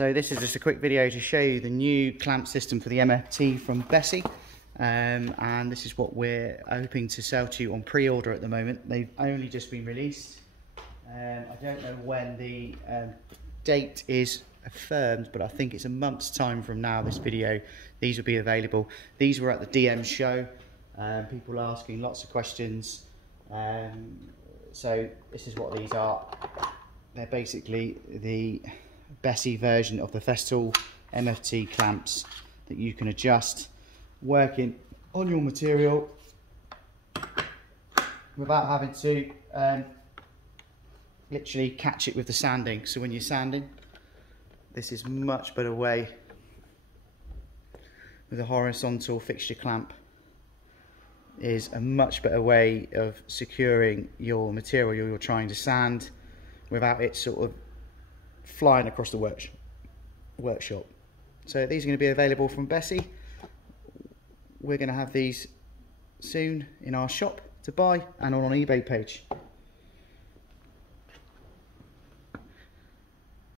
So this is just a quick video to show you the new clamp system for the MFT from Bessy, and this is what we're hoping to sell to you on pre-order at the moment. They've only just been released. I don't know when the date is affirmed, but I think it's a month's time from now, this video, these will be available. These were at the DM show, people asking lots of questions, so this is what these are. They're basically the Bessy version of the Festool MFT clamps that you can adjust working on your material without having to literally catch it with the sanding. So when you're sanding, this is a much better way with a horizontal fixture clamp, is a much better way of securing your material you're trying to sand without it sort of flying across the workshop. So these are going to be available from Bessy. We're going to have these soon in our shop to buy and on our eBay page.